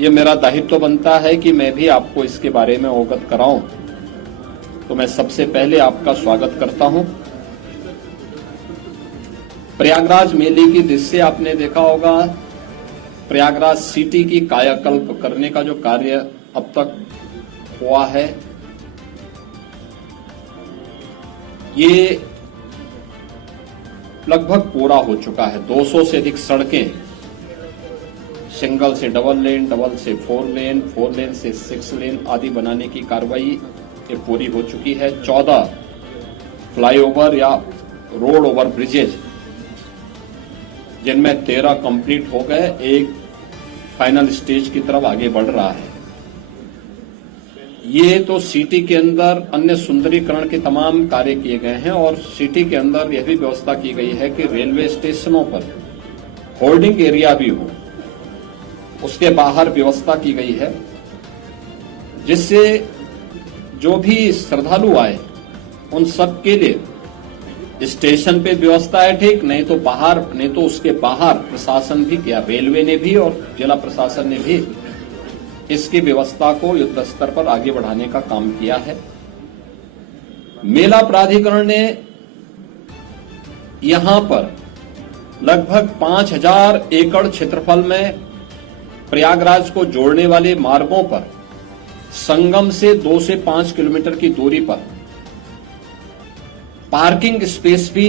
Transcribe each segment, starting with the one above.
ये मेरा दायित्व बनता है कि मैं भी आपको इसके बारे में अवगत कराऊं। तो मैं सबसे पहले आपका स्वागत करता हूं। प्रयागराज मेले की दृश्य आपने देखा होगा। प्रयागराज सिटी की कायाकल्प करने का जो कार्य अब तक हुआ है, ये लगभग पूरा हो चुका है। 200 से अधिक सड़कें, सिंगल से डबल लेन, डबल से 4 लेन, 4 लेन से 6 लेन आदि बनाने की कार्रवाई ये पूरी हो चुकी है। 14 फ्लाईओवर या रोड ओवर ब्रिजेज, जिनमें 13 कंप्लीट हो गए, एक फाइनल स्टेज की तरफ आगे बढ़ रहा है। ये तो सिटी के अंदर अन्य सुंदरीकरण के तमाम कार्य किए गए हैं और सिटी के अंदर यह भी व्यवस्था की गई है कि रेलवे स्टेशनों पर होल्डिंग एरिया भी हो, उसके बाहर व्यवस्था की गई है, जिससे जो भी श्रद्धालु आए उन सब के लिए स्टेशन पे व्यवस्था है, ठीक, नहीं तो बाहर, नहीं तो उसके बाहर प्रशासन भी किया, रेलवे ने भी और जिला प्रशासन ने भी इसकी व्यवस्था को युद्ध स्तर पर आगे बढ़ाने का काम किया है। मेला प्राधिकरण ने यहां पर लगभग 5000 एकड़ क्षेत्रफल में प्रयागराज को जोड़ने वाले मार्गों पर संगम से 2 से 5 किलोमीटर की दूरी पर पार्किंग स्पेस भी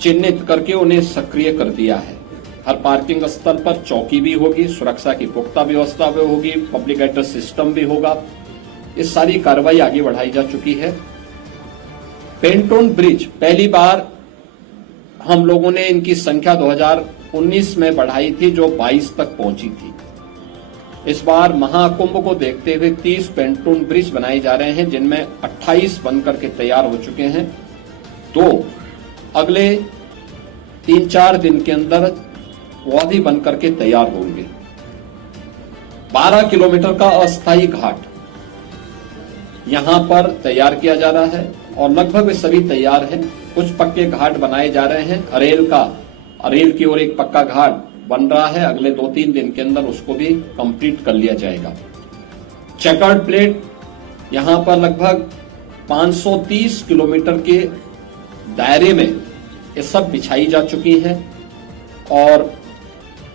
चिन्हित करके उन्हें सक्रिय कर दिया है। हर पार्किंग स्थल पर चौकी भी होगी, सुरक्षा की पुख्ता व्यवस्था भी होगी, पब्लिक एड्रेस सिस्टम भी होगा। ये सारी कार्रवाई आगे बढ़ाई जा चुकी है। पेंटोन ब्रिज पहली बार हम लोगों ने इनकी संख्या 2019 में बढ़ाई थी, जो 22 तक पहुंची थी। इस बार महाकुंभ को देखते हुए 30 पेंटोन ब्रिज बनाए जा रहे हैं, जिनमें 28 बनकर के तैयार हो चुके हैं। तो अगले 3-4 दिन के अंदर वो भी बनकर के तैयार होंगे। 12 किलोमीटर का अस्थायी घाट यहां पर तैयार किया जा रहा है और लगभग वे सभी तैयार हैं। कुछ पक्के घाट बनाए जा रहे हैं। अरेल की ओर एक पक्का घाट बन रहा है, अगले 2-3 दिन के अंदर उसको भी कंप्लीट कर लिया जाएगा। चेकर्ड प्लेट यहां पर लगभग 530 किलोमीटर के दायरे में ये सब बिछाई जा चुकी है और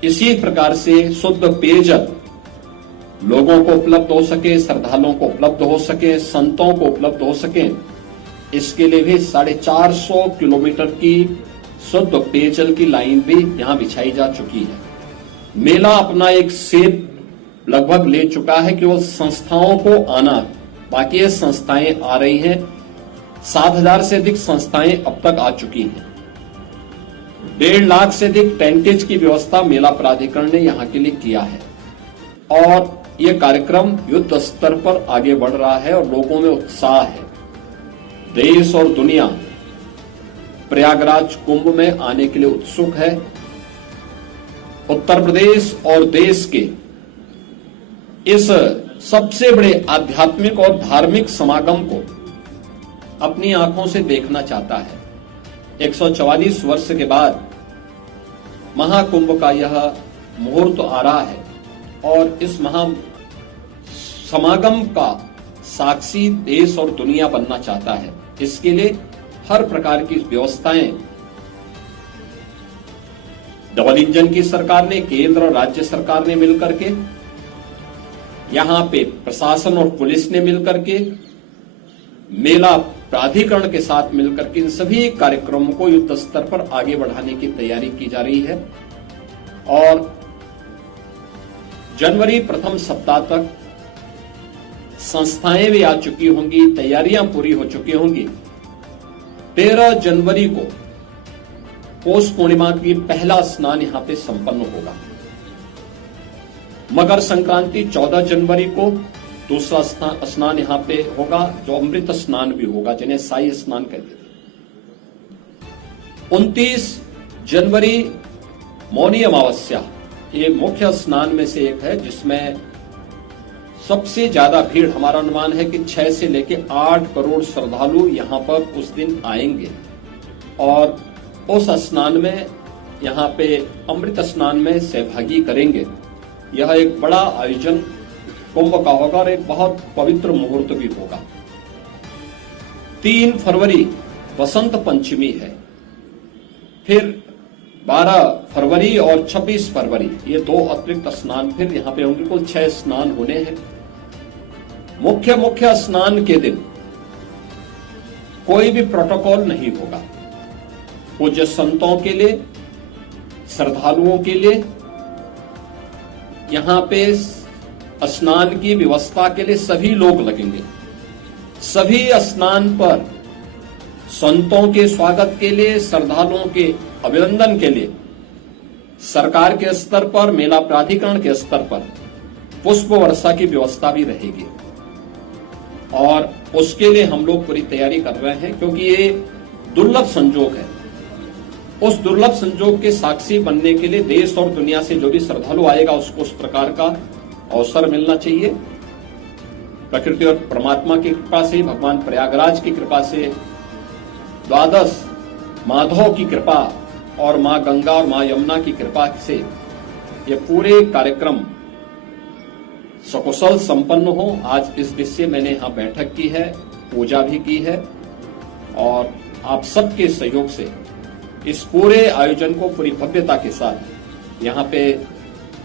इसी प्रकार से शुद्ध पेयजल लोगों को उपलब्ध हो सके, श्रद्धालुओं को उपलब्ध हो सके, संतों को उपलब्ध हो सके, इसके लिए भी 450 किलोमीटर की शुद्ध पेयजल की लाइन भी यहां बिछाई जा चुकी है। मेला अपना एक शेप लगभग ले चुका है कि वो संस्थाओं को आना, बाकी ये संस्थाएं आ रही हैं। 7000 से अधिक संस्थाएं अब तक आ चुकी हैं। 1.5 लाख से अधिक टेंटेज की व्यवस्था मेला प्राधिकरण ने यहां के लिए किया है और यह कार्यक्रम युद्ध स्तर पर आगे बढ़ रहा है और लोगों में उत्साह है। देश और दुनिया प्रयागराज कुंभ में आने के लिए उत्सुक है। उत्तर प्रदेश और देश के इस सबसे बड़े आध्यात्मिक और धार्मिक समागम को अपनी आंखों से देखना चाहता है। 144 वर्ष के बाद महाकुंभ का यह मुहूर्त आ रहा है और इस महा समागम का साक्षी देश और दुनिया बनना चाहता है। इसके लिए हर प्रकार की व्यवस्थाएं डबल इंजन की सरकार ने, केंद्र और राज्य सरकार ने मिलकर के, यहां पे प्रशासन और पुलिस ने मिलकर के, मेला प्राधिकरण के साथ मिलकर के इन सभी कार्यक्रमों को युद्ध स्तर पर आगे बढ़ाने की तैयारी की जा रही है और जनवरी प्रथम सप्ताह तक संस्थाएं भी आ चुकी होंगी, तैयारियां पूरी हो चुकी होंगी। 13 जनवरी को पौष पूर्णिमा की पहला स्नान यहां पे संपन्न होगा। मकर संक्रांति 14 जनवरी को दूसरा स्नान यहां पे होगा, जो अमृत स्नान भी होगा, जिन्हें साई स्नान कहते थे। 29 जनवरी मौनी अमावस्या, ये मुख्य स्नान में से एक है, जिसमें सबसे ज्यादा भीड़, हमारा अनुमान है कि 6 से लेकर 8 करोड़ श्रद्धालु यहां पर उस दिन आएंगे और उस स्नान में, यहां पे अमृत स्नान में सहभागी करेंगे। यह एक बड़ा आयोजन कुंभ का होगा और एक बहुत पवित्र मुहूर्त भी होगा। 3 फरवरी बसंत पंचमी है, फिर 12 फरवरी और 26 फरवरी ये 2 अतिरिक्त स्नान फिर यहां पे होंगे। कुल 6 स्नान होने हैं। मुख्य स्नान के दिन कोई भी प्रोटोकॉल नहीं होगा। पूज्य संतों के लिए, श्रद्धालुओं के लिए यहां पे स्नान की व्यवस्था के लिए सभी लोग लगेंगे। सभी स्नान पर संतों के स्वागत के लिए, श्रद्धालुओं के अभिनंदन के लिए सरकार के स्तर पर, मेला प्राधिकरण के स्तर पर पुष्प वर्षा की व्यवस्था भी रहेगी और उसके लिए हम लोग पूरी तैयारी कर रहे हैं, क्योंकि ये दुर्लभ संजोग है। उस दुर्लभ संजोग के साक्षी बनने के लिए देश और दुनिया से जो भी श्रद्धालु आएगा उसको उस प्रकार का अवसर मिलना चाहिए। प्रकृति और परमात्मा की कृपा से, भगवान प्रयागराज की कृपा से, द्वादश माधव की कृपा और मां गंगा और मां यमुना की कृपा से ये पूरे कार्यक्रम सकुशल संपन्न हो। आज इस दिवस से मैंने यहां बैठक की है, पूजा भी की है और आप सबके सहयोग से इस पूरे आयोजन को पूरी भव्यता के साथ यहां पे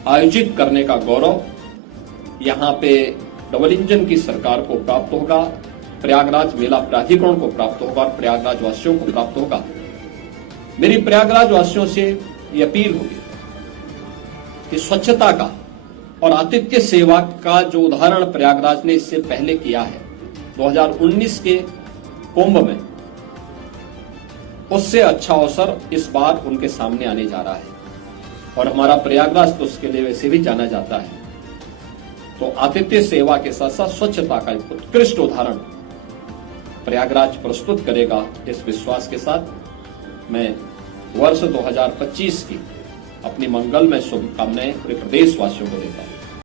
आयोजित करने का गौरव यहां पे डबल इंजन की सरकार को प्राप्त होगा, प्रयागराज मेला प्राधिकरण को प्राप्त होगा और प्रयागराज वासियों को प्राप्त होगा। मेरी प्रयागराज वासियों से ये अपील होगी कि स्वच्छता का और आतिथ्य सेवा का जो उदाहरण प्रयागराज ने इससे पहले किया है 2019 के कुंभ में, उससे अच्छा अवसर इस बार उनके सामने आने जा रहा है और हमारा प्रयागराज तो उसके लिए वैसे भी जाना जाता है। तो आतिथ्य सेवा के साथ साथ स्वच्छता का एक उत्कृष्ट उदाहरण प्रयागराज प्रस्तुत करेगा। इस विश्वास के साथ मैं वर्ष 2025 की अपनी मंगलमय शुभकामनाएं पूरे प्रदेशवासियों को देता हूं।